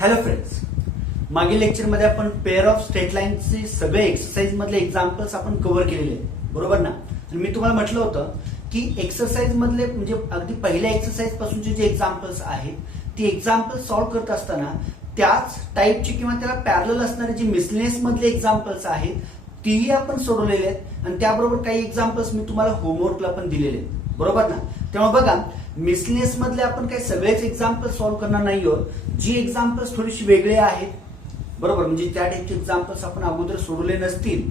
Hello friends, मागील लेक्चरमध्ये आपण पेअर ऑफ स्ट्रेट लाईनचे सगळे एक्सरसाइज मधले एक्झाम्पल्स आपण कव्हर केलेले आहेत, बरोबर ना? आणि मी तुम्हाला म्हटलं होतं की एक्सरसाइज मधले म्हणजे अगदी पहिल्या एक्सरसाइज पासूनचे जे एक्झाम्पल्स आहेत ती एक्झाम्पल्स सॉल्व्ह करत असताना त्याच टाईपची किंवा त्याला पॅरलल असणारे जे मिसलेनियस मधले एक्झाम्पल्स आहेत तीही आपण सोडवलेले आहेत आणि त्याबरोबर काही एक्झाम्पल्स मी तुम्हाला होमवर्कला पण दिलेले आहेत, बरोबर ना? त्यामुळे बघा, मिसलेनियस मधले आपण काही सगळेच एक्झाम्पल्स सॉल्व्ह करणार नाही आहोत. जी एक्झाम्पल्स थोडीशी वेगळे आहेत, बरोबर, म्हणजे त्या टाईपचे एक्झाम्पल्स आपण अगोदर सोडवले नसतील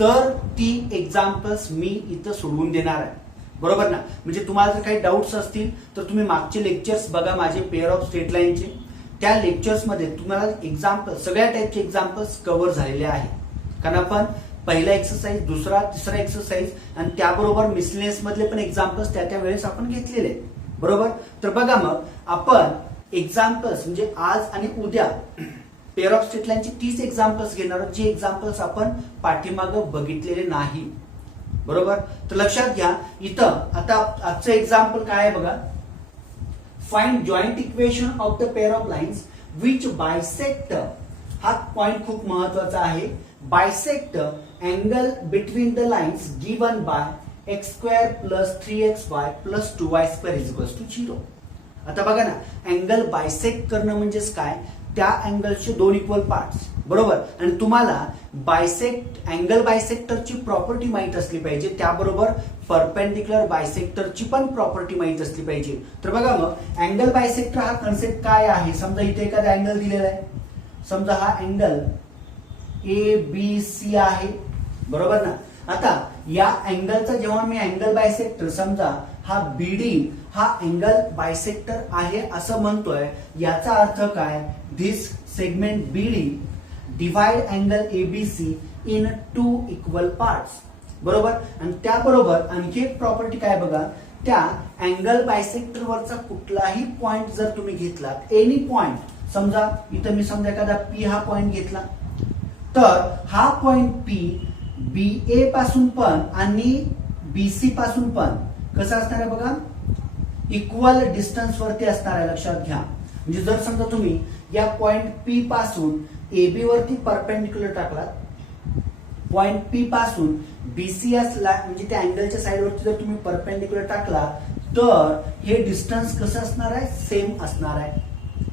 तर ती एक्झाम्पल्स मी इथं सोडवून देणार आहे, बरोबर ना? म्हणजे तुम्हाला जर काही डाऊट्स असतील तर तुम्ही मागचे लेक्चर्स बघा माझे पेअर ऑफ स्ट्रेट लाईनचे. त्या लेक्चर्समध्ये तुम्हाला एक्झाम्पल सगळ्या टाईपचे एक्झाम्पल्स कव्हर झालेले आहेत. कारण आपण पहिला एक्सरसाइज, दुसरा, तिसरा एक्सरसाइज आणि त्याबरोबर मिसलेनियस मधले पण एक्झाम्पल्स त्या वेळेस आपण घेतलेले आहेत, बरोबर? तर बघा, मग आपण एक्झाम्पल्स म्हणजे आज आणि उद्या पेअर ऑफ स्ट्रेट लाईनची 30 एक्झाम्पल्स घेणार आहोत, जे एक्झाम्पल्स आपण पाठीमागं बघितलेले नाही, बरोबर? तर लक्षात घ्या, इथं आता आजचं एक्झाम्पल काय आहे बघा. Find joint equation of the pair of lines which bisect. हा पॉइंट खूप महत्वाचा आहे. Bisect angle between the lines given by x square plus 3xy plus 2y square is equals to 0. आता बघा ना, अँगल बायसेक्ट करणं म्हणजेच काय, त्या अँगलचे दोन इक्वल पार्ट्स, बरोबर? आणि तुम्हाला अँगल बायसेक्टरची प्रॉपर्टी माहित असली पाहिजे, त्याबरोबर परपेंडिक्युलर बायसेक्टरची पण प्रॉपर्टी माहित असली पाहिजे. तर बघा, मग अँगल बायसेक्टर हा कन्सेप्ट काय आहे. समजा इथे एखादा अँगल दिलेला आहे, समजा हा अँगल ABC आहे, बरोबर ना? आता या अँगलचा जेव्हा मी अँगल बायसेक्टर, समजा हा BD हा अँगल बायसेक्टर आहे असं म्हणतोय, याचा अर्थ काय, this segment BD divide angle ABC in 2 equal parts, बरोबर? आणि त्याबरोबर आणखी एक प्रॉपर्टी काय बघा, त्या अँगल बायसेक्टर वरचा कुठलाही पॉइंट जर तुम्ही घेतलात, एनी पॉइंट, समजा इथं मी समजा एखादा P हा पॉइंट घेतला, तर हा पॉइंट P BA पासून पण आणि BC पासून पण कसं असणार आहे बघा, इक्वल डिस्टन्स वरती असणार आहे. लक्षात घ्या, म्हणजे जर समजा तुम्ही या पॉइंट P पासून AB वरती परपेंडिक्युलर टाकलात, पॉइंट P पासून BC म्हणजे त्या अँगलच्या साइड वरती जर तुम्ही परपेंडिक्युलर टाकला तर हे डिस्टन्स कसं असणार आहे, सेम असणार आहे,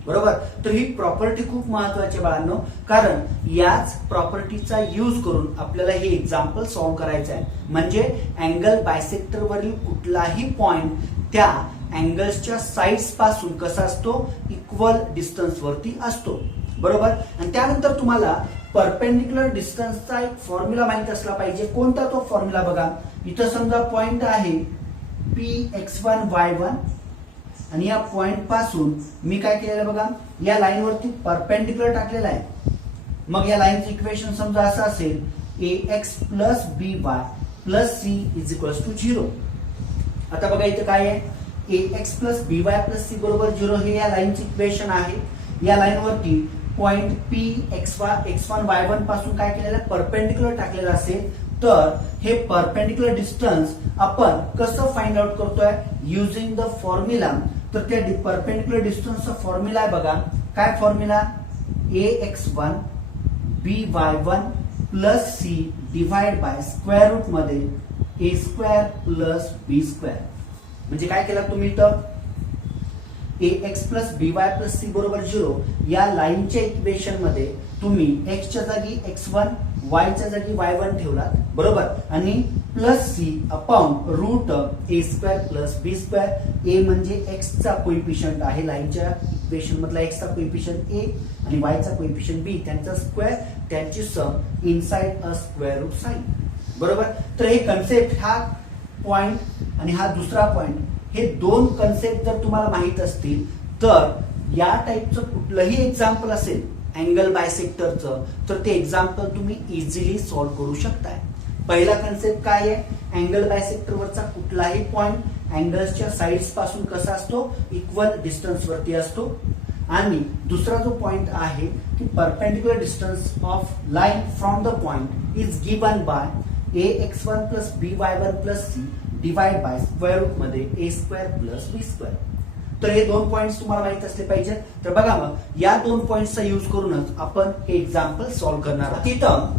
बरोबर? तर ही प्रॉपर्टी खूप महत्वाची बाळांनो, कारण याच प्रॉपर्टीचा यूज करून आपल्याला हे एक्झाम्पल सॉल्व्ह करायचं आहे. म्हणजे अँगल बायसेक्टर वरील कुठलाही पॉइंट त्या अँगल्सच्या साइड्स पासून कसा असतो, इक्वल डिस्टन्स वरती असतो, बरोबर? आणि त्यानंतर तुम्हाला परपेंडिक्युलर डिस्टन्सचा एक फॉर्म्युला माहित असला पाहिजे. कोणता तो फॉर्म्युला बघा, इथं समजा पॉइंट आहे Px1 y1 आणि या पॉइंट पासून मी काय केलेलं बघा, या लाईन वरती परपेंडिक्युलर टाकलेला आहे. मग या लाईनचं इक्वेशन समजा असं असेल, ax plus by plus c is equals to 0. आता बघा इथं काय आहे, ax plus by plus c बरोबर 0 हे या लाईनचं इक्वेशन आहे. या लाईन वरती पॉइंट P x1 y1 पासून काय केलेलं, परपेंडिक्युलर टाकलेलं असेल, तर हे परपेंडिक्युलर डिस्टन्स आपण कसं फाइंड आउट करतोय, युजिंग द फॉर्म्युला. तर त्या परपेंडिक्युलर डिस्टन्सचा फॉर्म्युला आहे बघा, काय formula, ax1 by1 plus c divide by square root मध्ये a square plus b square. म्हणजे काय केलं तुम्ही, इथं ax plus by plus c बरोबर 0 या लाईनच्या इक्वेशन मध्ये तुम्ही x च्या जागी x1, y च्या जागी y1 ठेवलात, बरोबर? आणि plus c upon root a square plus b square. a म्हणजे x चा कोइफिशियंट आहे लाईनच्या इक्वेशन मधला, x चा कोइफिशियंट a आणि y चा कोइफिशियंट b, त्यांचा स्क्वेअर, त्यांची sum inside a square root sign, बरोबर? तर हे कन्सेप्ट, हा पॉइंट आणि हा दुसरा पॉइंट, हे दोन कन्सेप्ट जर तुम्हाला माहित असतील तर या टाईपचं कुठलंही एक्झाम्पल असेल अँगल बायसेक्टरचं, तर ते एक्झाम्पल तुम्ही इझिली सॉल्व्ह करू शकताय. पहिला कन्सेप्ट काय आहे, अँगल बायसेक्टर वरचा कुठलाही पॉइंट अँगल्सच्या साइड्स पासून कसा असतो, इक्वल डिस्टन्स वरती असतो. आणि दुसरा जो पॉइंट आहे की perpendicular distance of line from the point is given by ax1 plus by1 plus c divide by square root मध्ये a square plus b square. तर हे 2 पॉइंट्स तुम्हाला माहित असले पाहिजे. तर बघा मग या 2 पॉइंट्सचा यूज करूनच आपण हे एक्झाम्पल सॉल्व्ह करणार आहोत. तिथं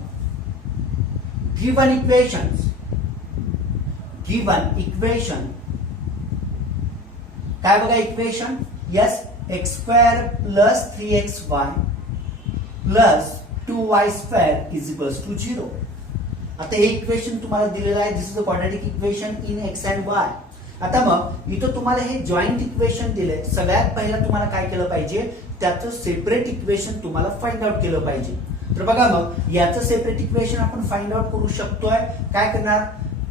गिव्हन इक्वेशन काय बघा equation, yes, x² plus 3xy plus 2y² is equals to 0. आता हे इक्वेशन तुम्हाला दिलेलं आहे. This is the quadratic equation in x and y. आता मग इथं तुम्हाला हे जॉईंट इक्वेशन दिले. सगळ्यात पहिला तुम्हाला काय केलं पाहिजे, त्याचं सेपरेट इक्वेशन तुम्हाला फाइंड आउट केलं पाहिजे. तर बघा मग याचं सेपरेट इक्वेशन आपण फाइंड आउट करू शकतोय. काय करणार,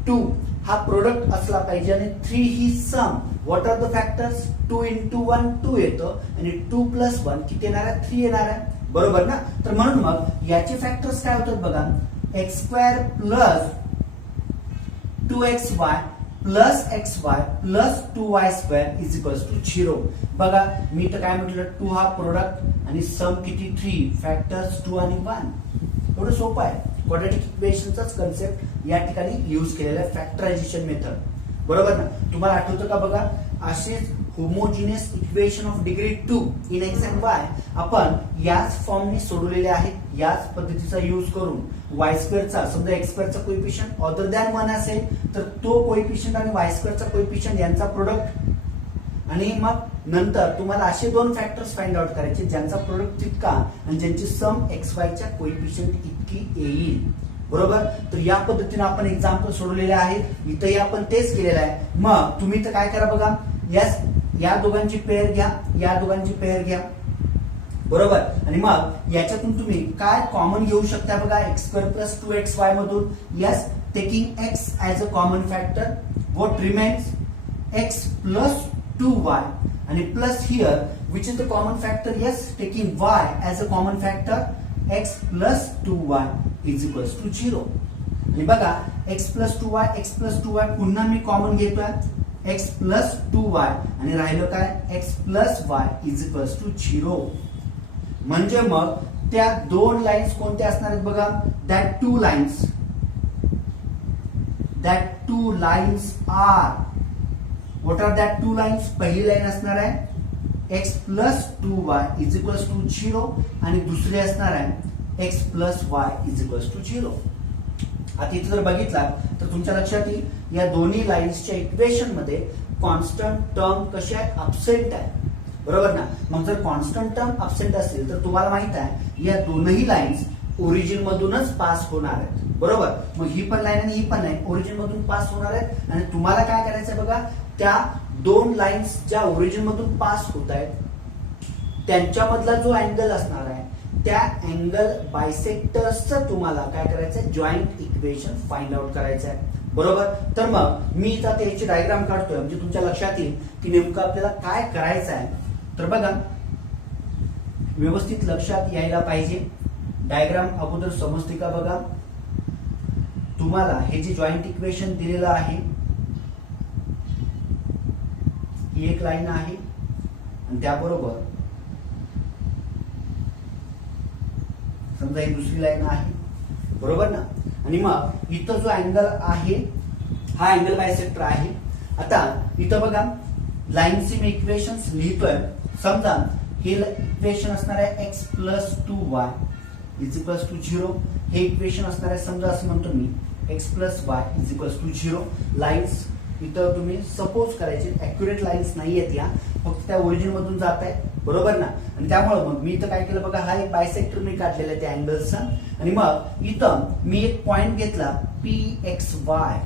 2 हा प्रोडक्ट असला पाहिजे आणि 3 ही sum. What are the factors, 2 into 1 2 येतं आणि 2 plus 1 किती येणार आहे, 3 येणार आहे, बरोबर ना. तर म्हणून मग याचे फॅक्टर्स काय होतात बघा, x² plus 2xy plus xy plus 2y² is equals to 0. बघा मी तर काय म्हटलं, 2 हा प्रोडक्ट आणि सम किती 3, फॅक्टर्स 2 आणि 1. एवढं सोपं आहे. क्वाड्रॅटिक इक्वेशनचाच कन्सेप्ट या ठिकाणी यूज केलेला आहे, फॅक्टरायझेशन मेथड, बरोबर ना. तुम्हाला आठवतं का बघा, असेच homogeneous equation of degree 2 in x and y आपण याच फॉर्मने सोडवलेले आहेत. याच पद्धतीचा यूज करून y² चा, समजा x² चा कोएफिशियंट अदर दॅन 1 असेल तर तो कोएफिशियंट आणि y² चा कोएफिशियंट यांचा प्रोडक्ट, आणि मग नंतर तुम्हाला असे 2 फॅक्टर्स फाइंड आउट करायचे ज्यांचा प्रोडक्ट तितका आणि ज्यांची सम xy च्या कोएफिशियंट इतकी येईल, बरोबर. तर या पद्धतीने आपण एक्झाम्पल सोडवलेले आहेत. इथंही आपण तेच केलेलं आहे. मग तुम्ही तर काय करा बघा, या दोघांची पेअर घ्या, या दोघांची पेअर घ्या, बरोबर. आणि मग याच्यातून तुम्ही काय कॉमन घेऊ शकता बघा, x² प्लस 2xy मधून, yes, taking x as a common factor, what remains x plus 2y आणि plus here which is the common factor, yes, taking y as a common factor, x plus 2y is equals to 0. आणि बघा x plus 2y पुन्हा मी common घेतोय, x plus 2y आणि राहिलं काय, x plus y is equals to 0. म्हणजे मग त्या 2 लाईन्स कोणत्या असणार आहेत बघा, that two lines are, what are that 2 लाईन्स. पहिली लाईन असणार आहे x plus 2y is equals to 0 आणि दुसरी असणार आहे x plus y is equals to 0. आता इथे जर बघितला तर तुमच्या लक्षात येईल, या दोन्ही लाईन्सच्या इक्वेशन मध्ये कॉन्स्टंट टर्म कशी आहे, अब्सेंट आहे, बरोबर ना. मग जर कॉन्स्टंट टर्म अब्सेंट असेल तर तुम्हाला माहित आहे या दोनही लाईन्स ओरिजिन मधूनच पास होणार आहेत, बरोबर. मग ही पण लाईन आणि ही पण लाईन ओरिजिन मधून पास होणार आहेत. आणि तुम्हाला काय करायचंय बघा, त्या 2 लाईन्स ज्या ओरिजिन मधून पास होत आहेत त्यांच्यामधला जो अँगल असणार आहे त्या अँगल बायसेक्टर्सचं तुम्हाला काय करायचंय, जॉईंट इक्वेशन फाइंड आउट करायचं आहे, बरोबर. तर मग मी आता याची डायग्राम काढतोय म्हणजे तुमच्या लक्षात येईल की नेमकं आपल्याला काय करायचं आहे. तर बघा व्यवस्थित लक्षात यायला पाहिजे. डायग्राम अगोदर समजते का बघा. तुम्हाला हे जे जॉईंट इक्वेशन दिलेलं आहे, ही एक लाईन आहे आणि त्याबरोबर समजा ही दुसरी लाईन आहे, बरोबर ना. आणि मग इथं जो अँगल आहे हा अँगल बायसेक्टर आहे. आता इथं बघा लाईनचे मी इक्वेशन्स लिहितोय. समजा हे इक्वेशन असणार आहे x plus 2y is equals to 0. हे इक्वेशन असणार आहे, समजा असं म्हणतो मी, x plus y is equals to 0. Lines इथं तुम्ही सपोज करायचे, ऍक्युरेट लाईन्स नाही आहेत या, फक्त त्या ओरिजिन मधून जात आहेत, बरोबर ना. आणि त्यामुळे मग मी इथं काय केलं बघा, हा एक बायसेक्टर मी काढलेला आहे त्या अँगलचा. आणि मग इथं मी एक पॉइंट घेतला PXY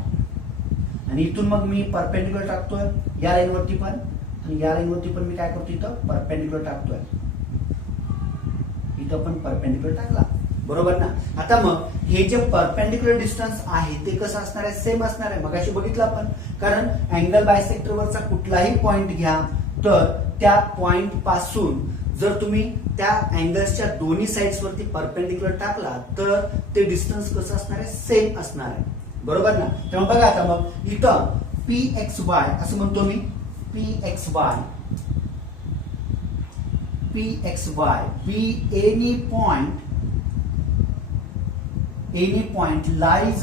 आणि इथून मग मी परपेंडिक्युलर टाकतोय या लाईनवरती पण आणि या लाईनवरती पण मी काय करतो, इथं परपेंडिक्युलर टाकतोय. इथं पण परपेंडिक्युलर टाकला, बरोबर ना. आता मग हे जे परपेंडिक्युलर डिस्टन्स आहे ते कसं असणार आहे, सेम असणार आहे. मगाशी बघितलं आपण, कारण अँगल बायसेक्टरवरचा कुठलाही पॉइंट घ्या तर त्या पॉइंट पासून जर तुम्ही त्या अँगल्सच्या दोन्ही साइड्स वरती परपेंडिक्युलर टाकला तर ते डिस्टन्स कसं असणार आहे, सेम असणार आहे, बरोबर ना. तेव्हा बघा आता मग इथं PXY असं म्हणतो मी, PXY be any point lies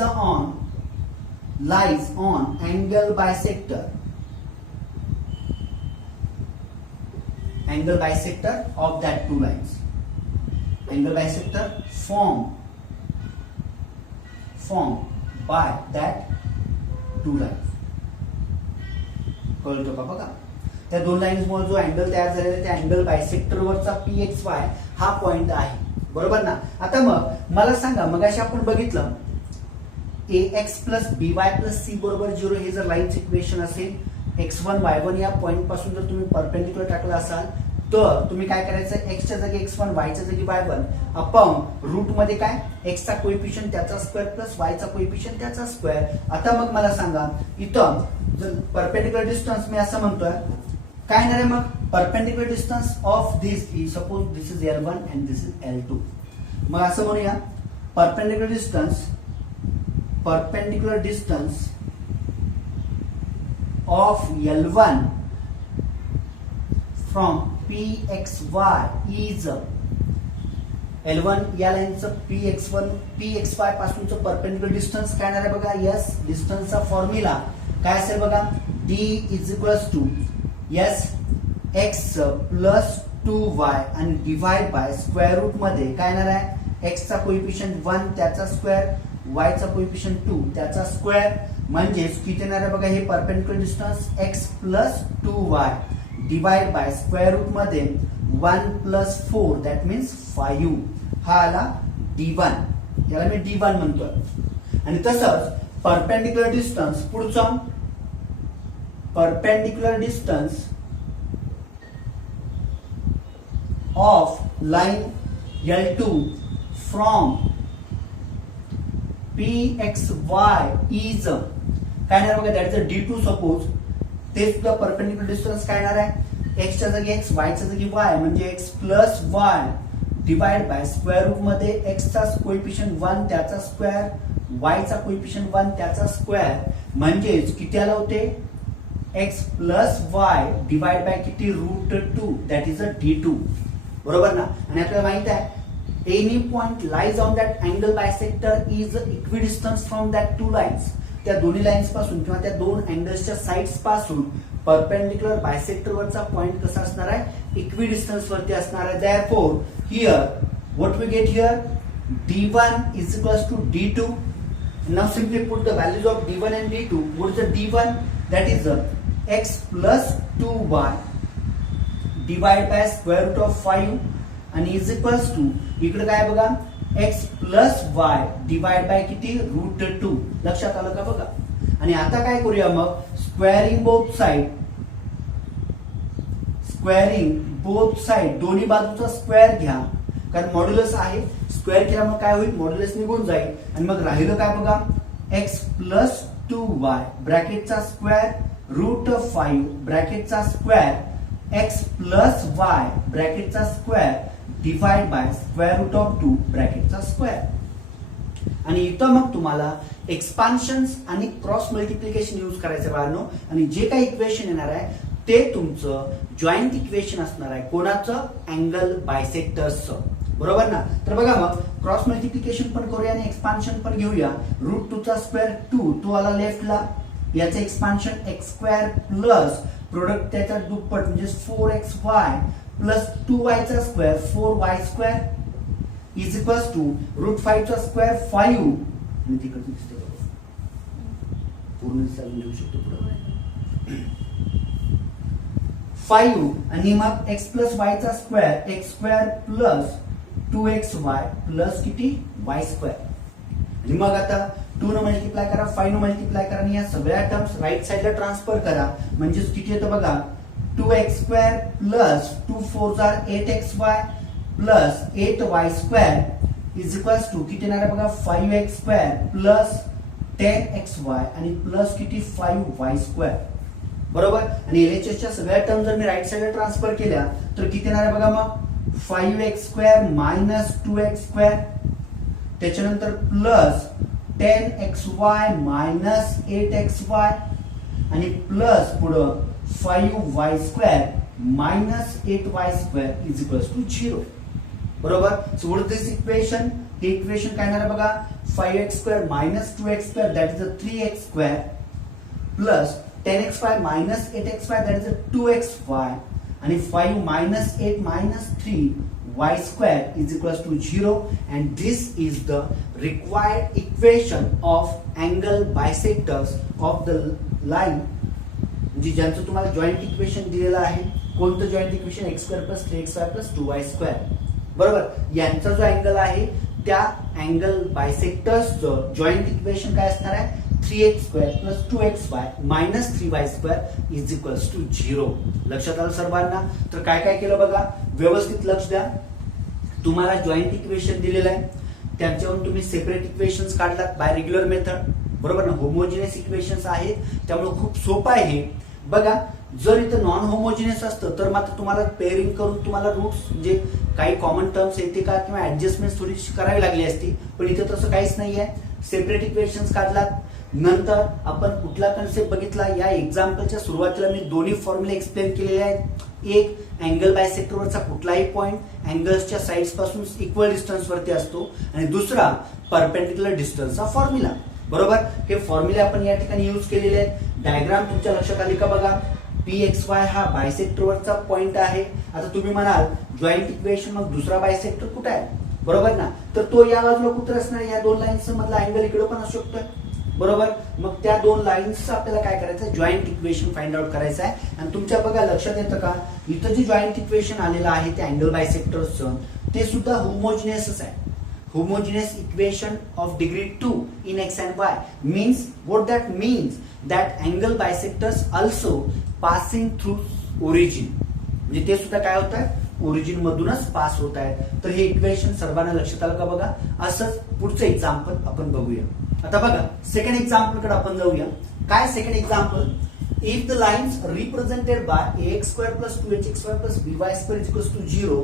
on angle bisector angle bisector of that two lines. Angle bisector formed by that two lines. कळतो का बघा, त्या दोन लाईन्स मुळे जो अँगल तयार झालेला त्या अँगल बायसेक्टर वरचा PXY हा पॉइंट आहे, बरोबर ना. आता मग मला सांगा, मग अशी आपण बघितलं ax plus by plus c बरोबर 0 हे जर लाईनचं इक्वेशन असेल, x1 y1 या पॉइंट पासून जर तुम्ही परपेंडिक्युलर टाकलं असाल तर तुम्ही काय करायचं, x च्या जागी x1 y च्या जागी y1 अपॉन रूट मध्ये काय x चा कोएफिशियंट त्याचा स्क्वेअर प्लस y चा कोएफिशियंट त्याचा स्क्वेअर. आता मग मला सांगा, इथं जर परपेंडिक्युलर डिस्टन्स मी असं म्हणतोय काय येणार आहे, मग perpendicular distance of this suppose this is L1 and this is L2. मग असं म्हणूया perpendicular distance of L1 from PXY is L1 या लाईनचं PXY पासूनचं परपेंडिक्युलर डिस्टन्स काय येणार आहे बघा. यस, डिस्टन्सचा फॉर्म्युला काय असेल बघा, D is equals to x plus 2y आणि डिवाइड बाय स्क्वेअर रूट मध्ये काय येणार आहे, x चा कोएफिशियंट 1 त्याचा स्क्वेअर, y चा कोएफिशियंट 2 त्याचा स्क्वेअर, म्हणजेच किती येणार आहे बघा, हे perpendicular distance x plus 2y divide by square root मध्ये 1 प्लस 4 दॅट मीन्स 5 हा आला D1. याला मी D1 म्हणतोय. आणि तसंच परपेंडिक्युलर डिस्टन्स पुढचं perpendicular distance of line L2 from PXY is काय येणार बघा, दॅट इज D2 सपोज. ते सुद्धा परपेंडिक्युलर डिस्टन्स काय येणार आहे, x च्या जागी x, y च्या जागी y म्हणजे x plus y divide by square root मध्ये x चा कोएफिशियंट 1 त्याचा स्क्वेअर, y चा कोएफिशियंट 1 त्याचा स्क्वेअर, म्हणजेच किती आला होते x plus y divide by किती root 2 that is a D2, बरोबर ना. आणि आपल्याला माहित आहे any point lies on that angle bisector is equidistance from that two lines. त्या दोन्ही लाईन्स पासून किंवा त्या दोन अँगल्सच्या साइड्स पासून परपेंडिक्युलर बायसेक्टर वरचा पॉइंट कसा असणार आहे, इक्विडिस्टन्स वरती असणार आहे. Therefore here what we get here, D1 is equals to D2. Now simply put the values of D1 and D2. What is the D1? That is x plus 2y divided by square root of 5 and is equals to इकडे काय बघा x plus y divided by किती root 2. लक्षात आलं का बघा. आणि आता काय करूया मग, स्क्वेअरिंग बोथ साइड दोन्ही बाजूचा स्क्वेअर घ्या, कारण मॉड्युलस आहे. स्क्वेअर केल्यामुळे काय होईल, मॉड्युलस निघून जाईल आणि मग राहिलं काय बघा, x प्लस 2y ब्रॅकेटचा स्क्वेअर रूट 5 ब्रॅकेटचा स्क्वेअर x प्लस y ब्रॅकेटचा square divide by square root of 2 ब्रॅकेटचा स्क्वेअर. आणि इथं मग तुम्हाला एक्सपान्शन्स आणि क्रॉस मल्टिप्लिकेशन यूज करायचं बाळांनो. आणि जे काही इक्वेशन येणार आहे ते तुमचं जॉईंट इक्वेशन असणार आहे, कोणाचं, अँगल बायसेक्टर्सचं, बरोबर ना. तर बघा मग क्रॉस मल्टिप्लिकेशन पण करूया आणि एक्सपान्शन पण घेऊया. रूट 2 चा स्क्वेअर 2 तो आला लेफ्टला, याचं expansion x square plus product त्याचा दुप्पट म्हणजे 4xy प्लस 2y चा square 4y square is equals to root 5 चा स्क्वेअर 5 आणि तिकडे दिसते पूर्ण चालून लिहू शकतो पुढे 5 आणि मग x प्लस y चा square x square plus 2xy plus किती y स्क्वेअर. आणि मग आता 2 न मल्टिप्लाय करा, 5 न मल्टिप्लाय करा आणि या सगळ्या टर्म्स राईट साइडला ट्रान्सफर करा, म्हणजे किती येतं बघा 2x स्क्वेअर प्लस 2 4 जार 8xy प्लस 8y square is equals to किती येणार आहे बघा 5x स्क्वेअर प्लस 10xy आणि प्लस किती 5y स्क्वेअर, बरोबर. आणि LHS च्या सगळ्या टर्म जर मी राईट साइडला ट्रान्सफर केल्या तर किती येणार आहे बघा मग 5x square minus 2x square, त्याच्यानंतर प्लस 10xy मायनस 8xy आणि प्लस पुढं 5y square minus 8y square is equals to 0, बरोबर. So what is this equation, हे इक्वेशन काय येणार बघा 5x square minus 2x square that is a 3x square plus 10xy minus 8xy that is a 2xy आणि 5 minus 8 minus 3 y square is equals to 0 and this is the required equation of angle bisectors of the line म्हणजे ज्यांचं तुम्हाला joint equation दिलेलं आहे. कोणतं joint equation x square plus 3xy plus 2y square. बरोबर, यांचा जो अँगल आहे त्या अँगल बायसेक्टर्सचं जॉईंट इक्वेशन काय असणार आहे 3x square plus 2xy minus 3y square is equals to 0. लक्षात आलं सर्वांना. तर काय काय केलं बघा, व्यवस्थित लक्ष द्या. तुम्हाला जॉईंट इक्वेशन दिलेलं आहे, त्यांच्यावरून तुम्ही सेपरेट इक्वेशन्स काढलात बाय रेग्युलर मेथड. बरोबर ना, होमोजिनियस इक्वेशन्स आहेत त्यामुळे खूप सोपं आहे हे. बघा, जर इथं नॉन होमोजिनियस असतं तर मात्र तुम्हाला पेअरिंग करून तुम्हाला रूट्स म्हणजे काही कॉमन टर्म्स येते का किंवा ऍडजस्टमेंट थोडीशी करावी लागली असती, पण इथे तसं काहीच नाहीये. सेपरेट इक्वेशन्स काढलात. नंतर आपण कुठला कन्सेप्ट बघितला, या एक्झाम्पलच्या सुरुवातीला मी दोन्ही फॉर्म्युले एक्सप्लेन केलेले आहेत. एक, अँगल बायसेक्टरवरचा कुठलाही पॉइंट अँगल्सच्या साइड्स पासून इक्वल डिस्टन्स वरती असतो आणि दुसरा परपेंडिक्युलर डिस्टन्सचा फॉर्म्युला. बरोबर, हे फॉर्म्युले आपण या ठिकाणी यूज केलेले आहेत. डायग्राम तुमच्या लक्षात आली का बघा. PXY हा बायसेक्टरवरचा पॉइंट आहे. आता तुम्ही म्हणाल जॉईंट इक्वेशन मग दुसरा बायसेक्टर कुठे आहे, बरोबर ना, तर तो या बाजूला कुठे असणार, या दोन लाईन्स मधला अँगल इकडे पण असू शकतोय. बरोबर, मग त्या दोन लाईन्सचं आपल्याला काय करायचं, जॉईंट इक्वेशन फाइंड आउट करायचं आहे. आणि तुमच्या बघा लक्षात येतं का, इथं जे जॉईंट इक्वेशन आलेलं आहे ते अँगल बायसेक्टर्सचं ते सुद्धा होमोजिनियसच आहे. Homogeneous equation of degree 2 in x and y means what that means that angle bisectors also passing through origin. म्हणजे ते सुद्धा काय होत आहे, ओरिजिन मधूनच पास होत आहे. तर हे इक्वेशन सर्वांना लक्षात आलं का बघा. असंच पुढचं एक्झाम्पल आपण बघूया. आता बघा सेकंड एक्झाम्पल कडे आपण जाऊया. काय second example, if the lines represented by ax square plus 2hxy plus by square is equals to 0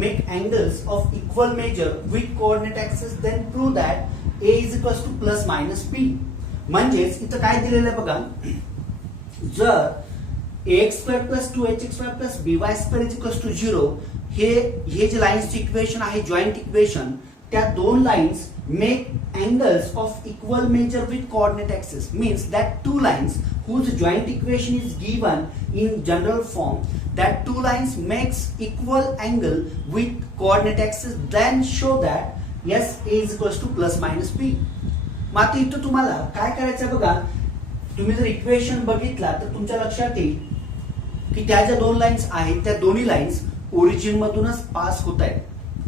make angles of equal measure with coordinate axis, then prove that a is equals to plus minus b. म्हणजेच इथं काय दिलेलं आहे बघा, जर ax square plus 2hxy plus by square is equals to 0 हे जे लाईन्सची equation आहे जॉईंट इक्वेशन, त्या दोन lines make angles of equal measure with coordinate axis, means that two lines whose joint equation is given in general form, that two lines makes equal angle with coordinate axis, then show that yes a is equals to plus minus b. मग आता इथं तुम्हाला काय करायचं बघा, तुम्ही जर equation बघितला तर तुमच्या लक्षात येईल की त्या ज्या दोन लाईन्स आहेत त्या दोन्ही लाईन्स ओरिजिन मधूनच पास होत आहेत.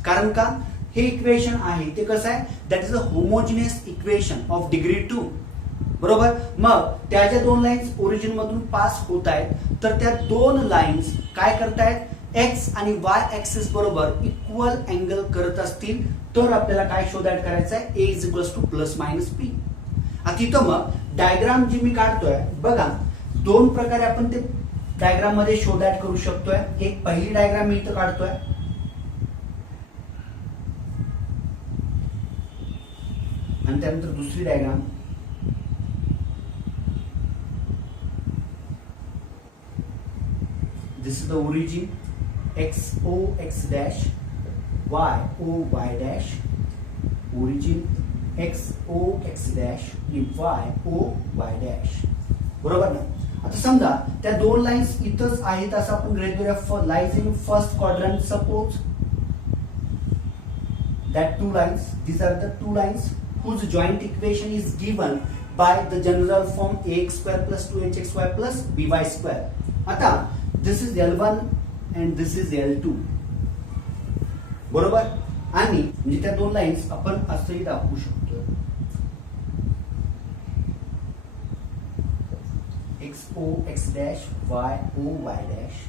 कारण का, हे इक्वेशन आहे ते कसं आहे, that is a homogeneous equation of degree 2. बरोबर, मग त्या ज्या दोन लाईन्स ओरिजिन मधून पास होत आहेत तर त्या दोन लाईन्स काय करतायत, एक्स आणि वाय ऍक्सिस बरोबर इक्वल अँगल करत असतील तर आपल्याला काय शोध ऍड करायचं आहे, A is equals to plus minus B. आता इथं मग डायग्राम जी मी काढतोय बघा, दोन प्रकारे आपण ते डायग्राम मध्ये शोध ऍड करू शकतोय. एक पहिली डायग्राम मी इथं काढतोय आणि त्यानंतर दुसरी diagram. This is the origin x o x dash y o y dash, origin x o x dash y o y dash. बरोबर ना. आता समजा त्या दोन लाईन्स इथंच आहेत असं आपण गृहीत धरूया, lies in first quadrant. Suppose that two lines, these are the two lines whose joint equation is given by the general form ax square plus 2hxy plus by square. आता this is L1 and this is L2. बरोबर, आणि म्हणजे त्या दोन lines आपण असंही दाखवू शकतो, x o x dash y o y dash.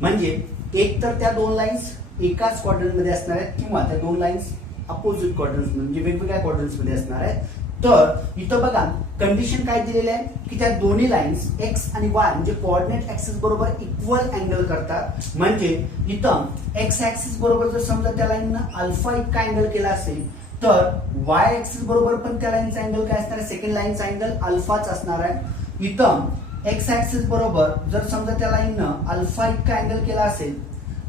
म्हणजे एक तर त्या दोन लाईन्स एकाच क्वाड्रंट मध्ये असणार आहेत किंवा त्या दोन लाईन्स अपोजिट क्वाड्रंट्स म्हणजे वेगवेगळ्या क्वाड्रंट्स मध्ये असणार आहेत. तर इथं बघा कंडिशन काय दिलेली आहे की त्या दोन्ही लाईन्स एक्स आणि वाय म्हणजे कोऑर्डिनेट ऍक्सिस बरोबर इक्वल अँगल करतात. म्हणजे इथं एक्स ऍक्सिस बरोबर जर समजा त्या लाईननं अल्फा इतका अँगल केला असेल तर वाय ऍक्सिस बरोबर पण त्या लाईनचा अँगल काय असणार आहे, सेकंड लाईनचा अँगल अल्फाच असणार आहे. इथं एक्स ऍक्सिस बरोबर जर समजा त्या लाईननं अल्फा इतका अँगल केला असेल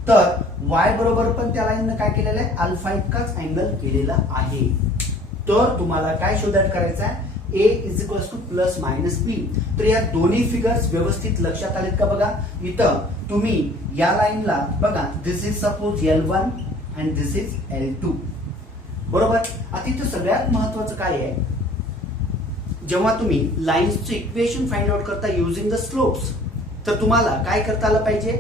तर वाय बरोबर पण त्या लाईननं काय केलेलं आहे, अल्फा इतकाच अँगल केलेला आहे. तर तुम्हाला काय शोध ऍड करायचा आहे, A is equal to plus minus B. तर या दोन्ही फिगर्स व्यवस्थित लक्षात आलेत का बघा. इथं तुम्ही या लाईनला बघा, this is suppose L1 and this is L2. बरोबर. आता इथं सगळ्यात महत्वाचं काय आहे, जेव्हा तुम्ही लाईन्सचे इक्वेशन फाइंड आउट करता युजिंग द स्लोप्स, तर तुम्हाला काय करता आलं पाहिजे,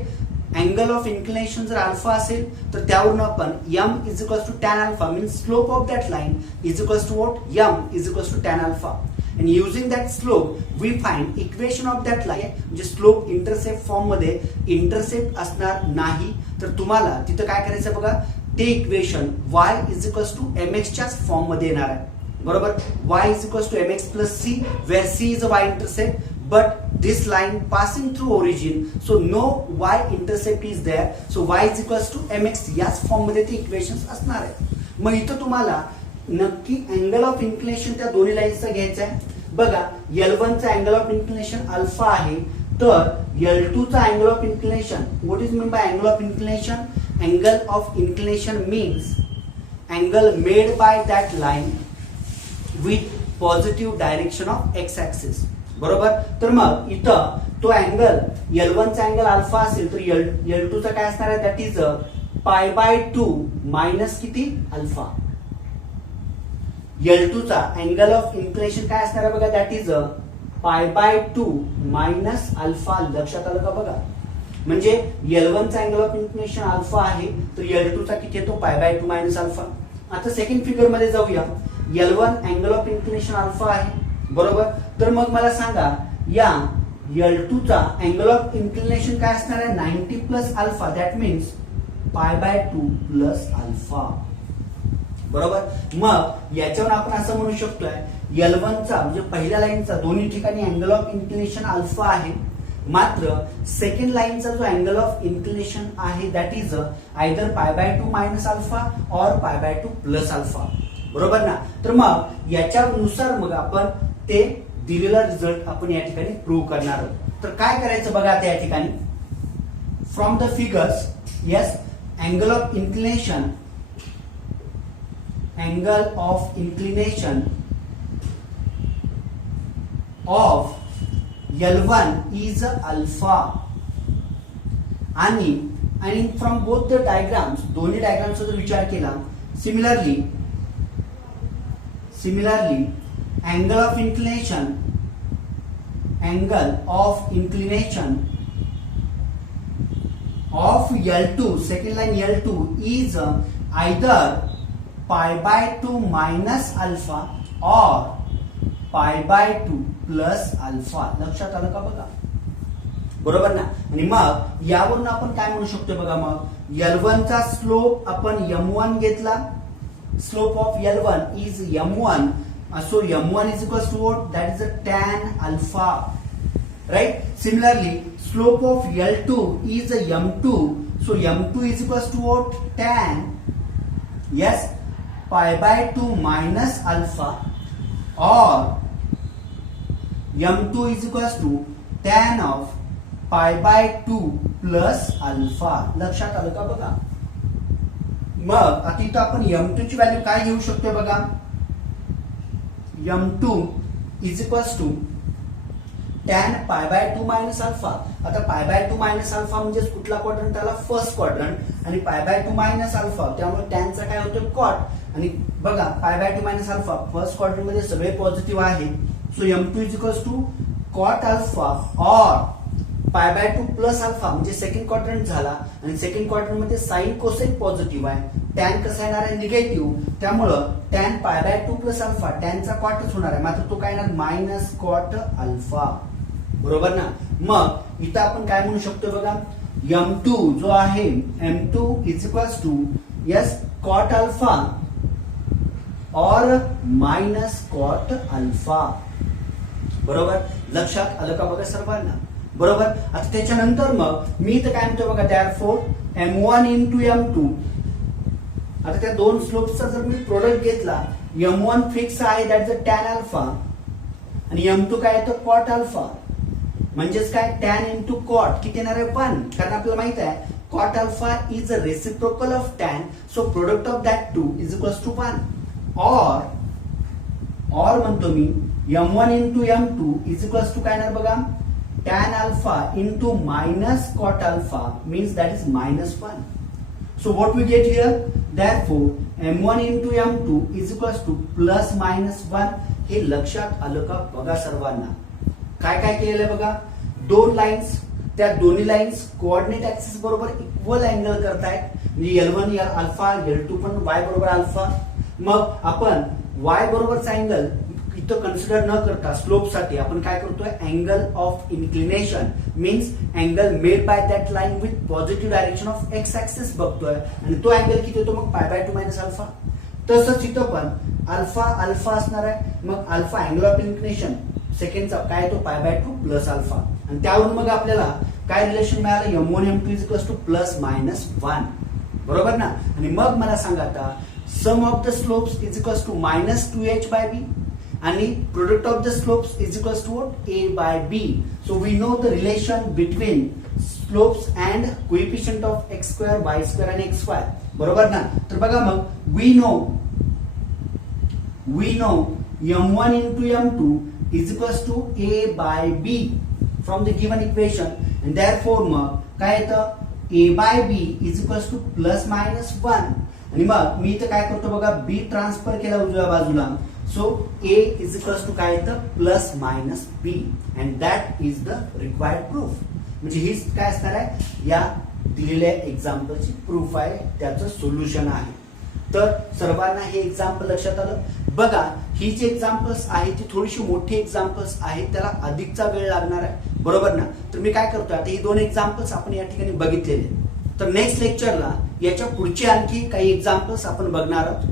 अँगल ऑफ इन्क्लिनेशन जर अल्फा असेल तर त्यावरून आपण m is equal to tan alpha means slope of that line is equal to what, m is equal to tan alpha. And using that slope we find equation of that line. म्हणजे slope intercept form मध्ये intercept असणार नाही, तर तुम्हाला तिथं काय करायचं बघा, ते equation y is equal to mx च्याच फॉर्म मध्ये येणार आहे. बरोबर. y is equal to mx plus c, where c is a y intercept, but this line passing through origin, so no y intercept is there, so y is equals to mx याच form मध्ये ते equations असणार आहे. मग इथं तुम्हाला नक्की angle of inclination त्या दोन्ही लाईन्सचा घ्यायचा आहे. बघा, L1 चा अँगल ऑफ इन्क्लिनेशन अल्फा आहे, तर L2 चा angle of inclination, what is mean by angle of inclination, angle of inclination means angle made by that line with positive direction of x axis. बरोबर. तर मग इथं तो angle L1 चा angle alpha असेल तर L2 चा काय असणार आहे, दॅट इज π/2 मायनस किती, अल्फा. L2 चा अँगल ऑफ इन्क्लिनेशन काय असणार आहे बघा, दॅट इज π/2 मायनस अल्फा. लक्षात आलं का बघा. म्हणजे L1 चा अँगल ऑफ इन्क्लिनेशन अल्फा आहे, तर L2 चा किती येतो, π/2 मायनस अल्फा. आता सेकंड फिगर मध्ये जाऊया. L1 angle of inclination alpha आहे. बरोबर. तर मग मला सांगा, या L2 चा अँगल ऑफ इन्क्लिनेशन काय असणार आहे, 90 plus alpha, that means π/2 plus alpha. बरोबर. मग याच्यावर आपण असं म्हणू शकतोय, L1 चा म्हणजे पहिल्या लाईनचा दोन्ही ठिकाणी अँगल ऑफ इन्क्लिनेशन अल्फा आहे, मात्र सेकंड लाईनचा जो अँगल ऑफ इन्क्लिनेशन आहे that is either π/2 minus alpha और π/2 प्लस अल्फा. बरोबर ना. तर मग याच्यानुसार मग आपण ते दिलेला रिझल्ट आपण या ठिकाणी प्रूव्ह करणार आहोत. तर काय करायचं बघा, आता या ठिकाणी from the figures, yes, angle of inclination of L1 is alpha. आणि फ्रॉम बोथ द डायग्राम्स, दोन्ही डायग्रामचा जर विचार केला, similarly angle of inclination of L2, second line L2 is either π/2 minus alpha or π/2 plus alpha. लक्षात आलं का बघा. बरोबर ना. आणि मग यावरून आपण काय म्हणू शकतो बघा, मग L1 चा स्लोप आपण m1 घेतला, slope of L1 is m1, so m1 is equals to what, that is a tan alpha, right? Similarly, slope of L2 is a m2, so m2 is equals to what, tan, yes, π/2 minus alpha, or m2 is equals to tan of π/2 plus alpha. लक्षात आलं का बघा. मग आता इथं आपण m2 ची value काय घेऊ शकतो बघा, m2 is equals to tan π/2 minus alpha. आता π/2 मायनस अल्फा म्हणजे कुठला क्वाड्रंट आला, फर्स्ट क्वाड्रंट, आणि π/2 मायनस अल्फा त्यामुळे tan चा काय होतो, कॉट. आणि बघा π/2 मायनस अल्फा फर्स्ट क्वाड्रंट मध्ये सगळे पॉझिटिव्ह आहे, so m2 is equals to cot alpha और π/2 प्लस अल्फा म्हणजे सेकंड क्वाड्रंट झाला, आणि सेकंड क्वाड्रंट मध्ये साइन कोसाइन पॉझिटिव्ह आहे, टॅन कसा येणार आहे, निगेटिव्ह, त्यामुळं टॅन π/2 प्लस अल्फा, टॅनचा कॉटच होणार आहे, मात्र तो काय येणार, मायनस कॉट अल्फा. बरोबर ना. मग इथं आपण काय म्हणू शकतो बघा, m2 जो आहे m2 is equals to yes cot alpha और मायनस कॉट अल्फा. बरोबर. लक्षात आलं का बघा सर्वांना. बरोबर. आता त्याच्यानंतर मग मी इथं काय म्हणतो बघा, therefore m1 into m2, आता त्या दोन स्लोप्सचा जर मी प्रोडक्ट घेतला, m1 फिक्स आहे, दॅट इज टॅन अल्फा, आणि m2 काय येतो, कॉट अल्फा. म्हणजेच काय, टॅन इंटू कॉट किती येणार आहे, 1, कारण आपल्याला माहित आहे cot alpha is a reciprocal of tan, so product of that 2 is equals to 1. और और म्हणतो मी m1 into m2 is equals to काय येणार बघा, tan alpha into minus cot alpha means that is -1. So what we get here? Therefore, m1 into m2 is equals to plus minus 1. हे लक्षात आलं का बघा सर्वांना. काय काय केलेलं बघा, दोन लाईन्स, त्या दोन्ही लाईन्स कोऑर्डिनेट ऍक्सिस बरोबर इक्वल अँगल करतायत. म्हणजे L1 अल्फा, L2 पण y बरोबर अल्फा. मग आपण y बरोबरचा अँगल इथं कन्सिडर न करता स्लोप साठी आपण काय करतोय, angle of inclination means angle made by that line with positive direction of x axis बघतोय. आणि तो अँगल किती येतो मग π/2 मायनस अल्फा. तसंच इथं पण अल्फा अल्फा असणार आहे. मग अल्फा अँगल ऑफ इन्क्लिनेशन सेकंडचा काय येतो π/2 प्लस अल्फा. आणि त्यावरून मग आपल्याला काय रिलेशन मिळालं, m1 m2 is equals to plus minus 1. बरोबर ना. आणि मग मला सांगा आता sum of the slopes is equals to -2h/b आणि product of the slopes is equals to a/b. So we know the relation between slopes and coefficient of x2 y2 आणि xy. बरोबर ना. तर बघा मग we know m1 into m2 is equals to a/b from the given equation, and therefore मग काय येतं, a/b is equals to plus minus 1. आणि मग मी इथं काय करतो बघा, b ट्रान्सफर केला उजव्या बाजूला. So a is equals to काय येतं, plus minus b, and that is the required proof. म्हणजे हीच काय असणार आहे, या दिलेल्या एक्झाम्पलची प्रूफ आहे, त्याचं सोल्युशन आहे. तर सर्वांना हे एक्झाम्पल लक्षात आलं बघा. ही जी एक्झाम्पल्स आहेत ती थोडीशी मोठी एक्झाम्पल्स आहेत, त्याला अधिकचा वेळ लागणार आहे. बरोबर ना. तर मी काय करतोय, आता ही दोन एक्झाम्पल्स आपण या ठिकाणी बघितलेले. तर नेक्स्ट लेक्चरला याच्या पुढचे आणखी काही एक्झाम्पल्स आपण बघणार आहोत.